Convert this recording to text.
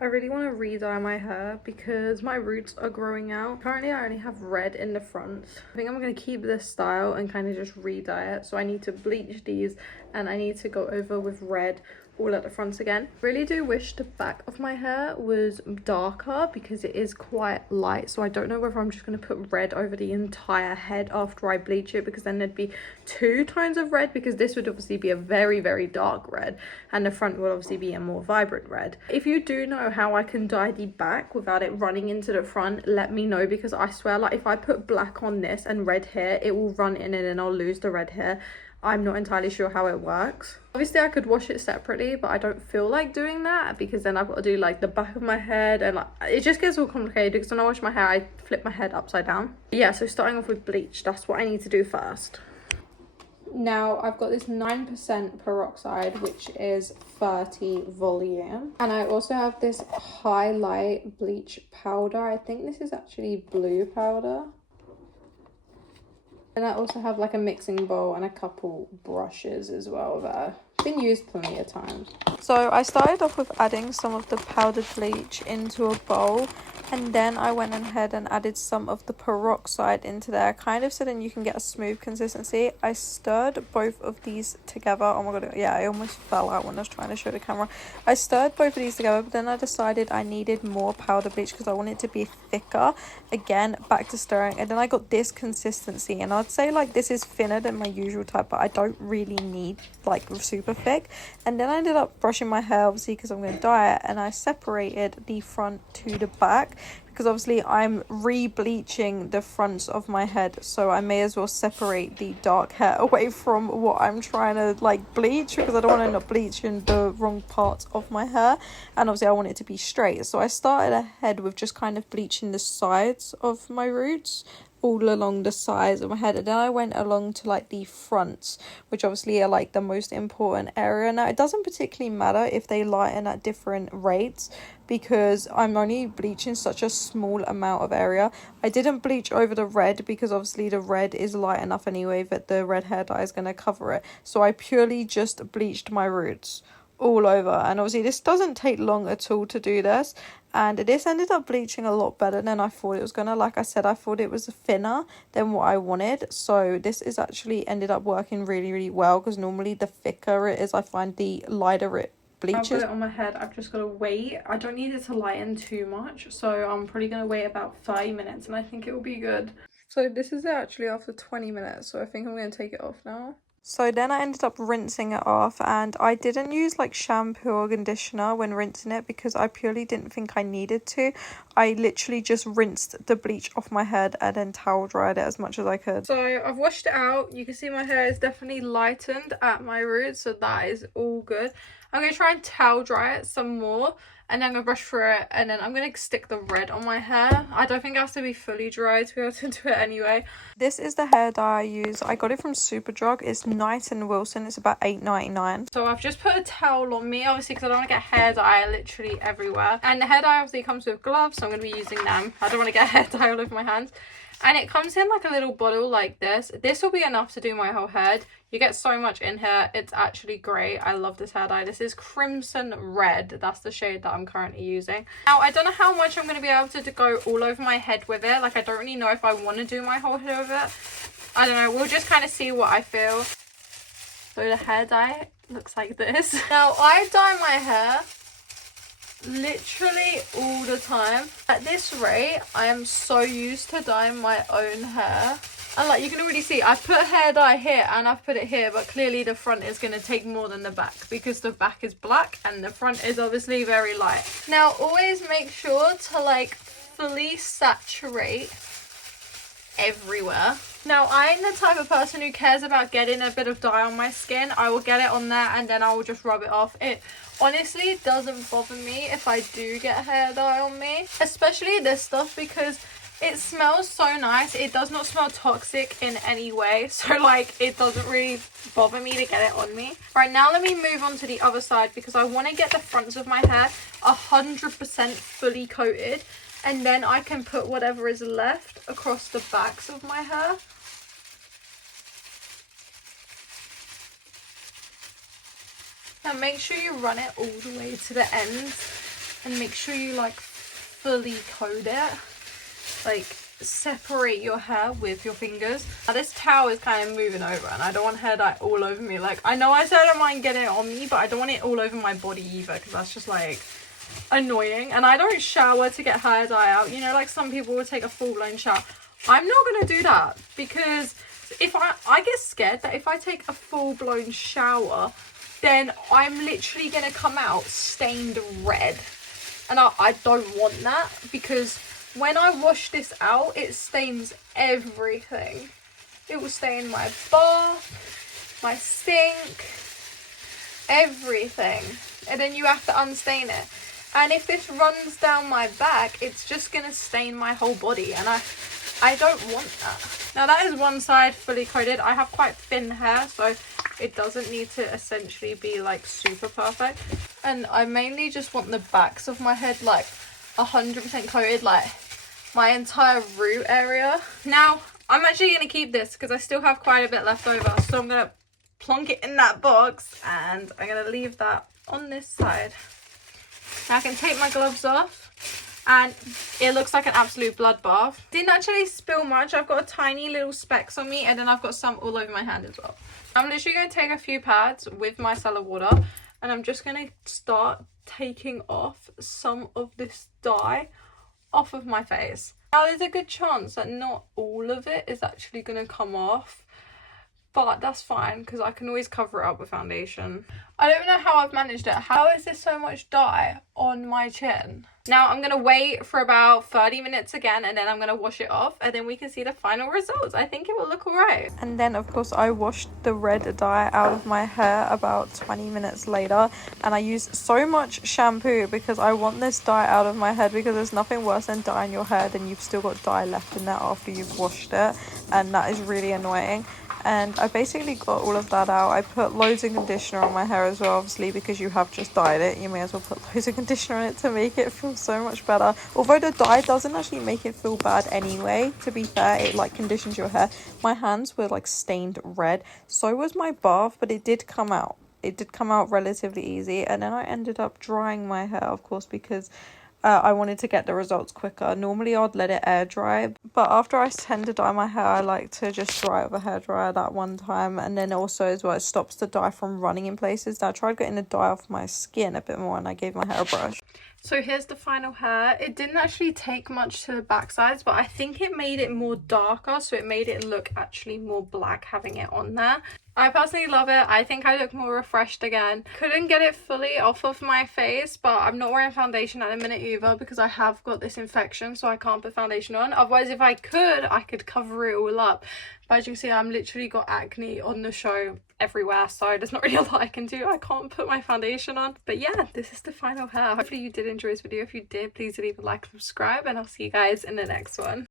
I really want to re-dye my hair because my roots are growing out. Currently, I only have red in the front. I think I'm going to keep this style and kind of just re-dye it. So I need to bleach these and I need to go over with red all at the front again. Really do wish the back of my hair was darker because it is quite light. So I don't know whether I'm just going to put red over the entire head after I bleach it, because then there'd be 2 tones of red, because this would obviously be a very, very dark red and the front will obviously be a more vibrant red. If you do know how I can dye the back without it running into the front, let me know, because I swear, like, if I put black on this and red here, it will run in and then I'll lose the red hair. I'm not entirely sure how it works. Obviously I could wash it separately, but I don't feel like doing that because then I've got to do like the back of my head and like it just gets all complicated, because when I wash my hair I flip my head upside down. Yeah, so starting off with bleach, that's what I need to do first. Now I've got this 9% peroxide, which is 30 volume, and I also have this highlight bleach powder. I think this is actually blue powder. And I also have like a mixing bowl and a couple brushes as well that have been used plenty of times. So I started off with adding some of the powdered bleach into a bowl, and then I went ahead and added some of the peroxide into there, kind of so then you can get a smooth consistency. I stirred both of these together. Oh my god, yeah, I almost fell out when I was trying to show the camera. I stirred both of these together, but then I decided I needed more powder bleach because I want it to be thicker. Again, back to stirring, and then I got this consistency, and I'd say like this is thinner than my usual type, but I don't really need like super thick. And then I ended up brushing my hair, obviously because I'm going to dye it, and I separated the front to the back because obviously I'm re-bleaching the fronts of my head, so I may as well separate the dark hair away from what I'm trying to like bleach, because I don't want to end up bleaching the wrong parts of my hair, and obviously I want it to be straight. So I started ahead with just kind of bleaching the sides of my roots, all along the sides of my head, and then I went along to like the fronts, which obviously are like the most important area. Now it doesn't particularly matter if they lighten at different rates because I'm only bleaching such a small amount of area. I didn't bleach over the red because obviously the red is light enough anyway that the red hair dye is going to cover it, so I purely just bleached my roots all over. And obviously this doesn't take long at all to do this, and this ended up bleaching a lot better than I thought it was gonna. Like I said, I thought it was thinner than what I wanted, so this is actually ended up working really, really well, because normally the thicker it is, I find the lighter it bleaches. I've got it on my head. I've just got to wait. I don't need it to lighten too much, so I'm probably going to wait about 30 minutes and I think it will be good. So this is actually after 20 minutes, so I think I'm going to take it off now. So then I ended up rinsing it off, and I didn't use like shampoo or conditioner when rinsing it because I purely didn't think I needed to. I literally just rinsed the bleach off my head and then towel dried it as much as I could. So I've washed it out. You can see my hair is definitely lightened at my roots, so that is all good. I'm going to try and towel dry it some more, and then I'm going to brush through it, and then I'm going to stick the red on my hair. I don't think it has to be fully dry to be able to do it anyway. This is the hair dye I use. I got it from Superdrug. It's Knight and Wilson. It's about $8.99. So I've just put a towel on me, obviously, because I don't want to get hair dye literally everywhere. And the hair dye obviously comes with gloves, so I'm going to be using them. I don't want to get hair dye all over my hands. And it comes in like a little bottle like this. This will be enough to do my whole head. You get so much in here. It's actually great. I love this hair dye. This is Crimson Red. That's the shade that I'm currently using. Now, I don't know how much I'm going to be able to go all over my head with it. Like, I don't really know if I want to do my whole head with it. I don't know. We'll just kind of see what I feel. So the hair dye looks like this. Now, I dye my hair literally all the time. At this rate, I am so used to dyeing my own hair, and like you can already see, I've put hair dye here and I've put it here, but clearly the front is going to take more than the back because the back is black and the front is obviously very light. Now always make sure to like fully saturate everywhere. Now I'm the type of person who cares about getting a bit of dye on my skin. I will get it on there and then I will just rub it off. It honestly doesn't bother me if I do get hair dye on me, especially this stuff, because it smells so nice. It does not smell toxic in any way, so like it doesn't really bother me to get it on me. Right, now let me move on to the other side because I want to get the fronts of my hair 100% fully coated, and then I can put whatever is left across the backs of my hair. Now make sure you run it all the way to the end and make sure you like fully coat it. Like separate your hair with your fingers. Now this towel is kind of moving over and I don't want hair dye all over me. Like I know I said I don't mind getting it on me, but I don't want it all over my body either, because that's just like annoying. And I don't shower to get hair dye out, you know, like some people will take a full-blown shower. I'm not gonna do that, because if I get scared that if I take a full-blown shower, then I'm literally gonna come out stained red, and I don't want that, because when I wash this out, it stains everything. It will stain my bath, my sink, everything, and then you have to unstain it. And if this runs down my back, it's just gonna stain my whole body, and I don't want that. Now that is one side fully coated. I have quite thin hair, so it doesn't need to essentially be like super perfect. And I mainly just want the backs of my head like 100% coated, like my entire root area. Now I'm actually going to keep this because I still have quite a bit left over, so I'm going to plonk it in that box and I'm going to leave that on this side. Now I can take my gloves off and it looks like an absolute bloodbath. Didn't actually spill much. I've got a tiny little specks on me, and then I've got some all over my hand as well. I'm literally going to take a few pads with my micellar water, and I'm just going to start taking off some of this dye off of my face. Now there's a good chance that not all of it is actually going to come off, but that's fine because I can always cover it up with foundation. I don't know how I've managed it. How is there so much dye on my chin? Now I'm going to wait for about 30 minutes again, and then I'm going to wash it off, and then we can see the final results. I think it will look alright. And then of course I washed the red dye out of my hair about 20 minutes later, and I used so much shampoo because I want this dye out of my head, because there's nothing worse than dyeing your hair and you've still got dye left in there after you've washed it, and that is really annoying. And I basically got all of that out. I put loads of conditioner on my hair as well, obviously, because you have just dyed it. You may as well put loads of conditioner on it to make it feel so much better. Although the dye doesn't actually make it feel bad anyway, to be fair, it like conditions your hair. My hands were like stained red. So was my bath, but it did come out. It did come out relatively easy. And then I ended up drying my hair, of course, because I wanted to get the results quicker. Normally I'd let it air dry, but after I tend to dye my hair, I like to just dry it with a hairdryer that one time. And then also as well, it stops the dye from running in places. Now I tried getting the dye off my skin a bit more, and I gave my hair a brush. So here's the final hair. It didn't actually take much to the back sides, but I think it made it more darker, so it made it look actually more black having it on there. I personally love it. I think I look more refreshed again. Couldn't get it fully off of my face, but I'm not wearing foundation at the minute either because I have got this infection, so I can't put foundation on. Otherwise, if I could cover it all up. But as you can see, I'm literally got acne on the show everywhere, so there's not really a lot I can do. I can't put my foundation on. But yeah, this is the final hair. Hopefully you did enjoy this video. If you did, please leave a like and subscribe, and I'll see you guys in the next one.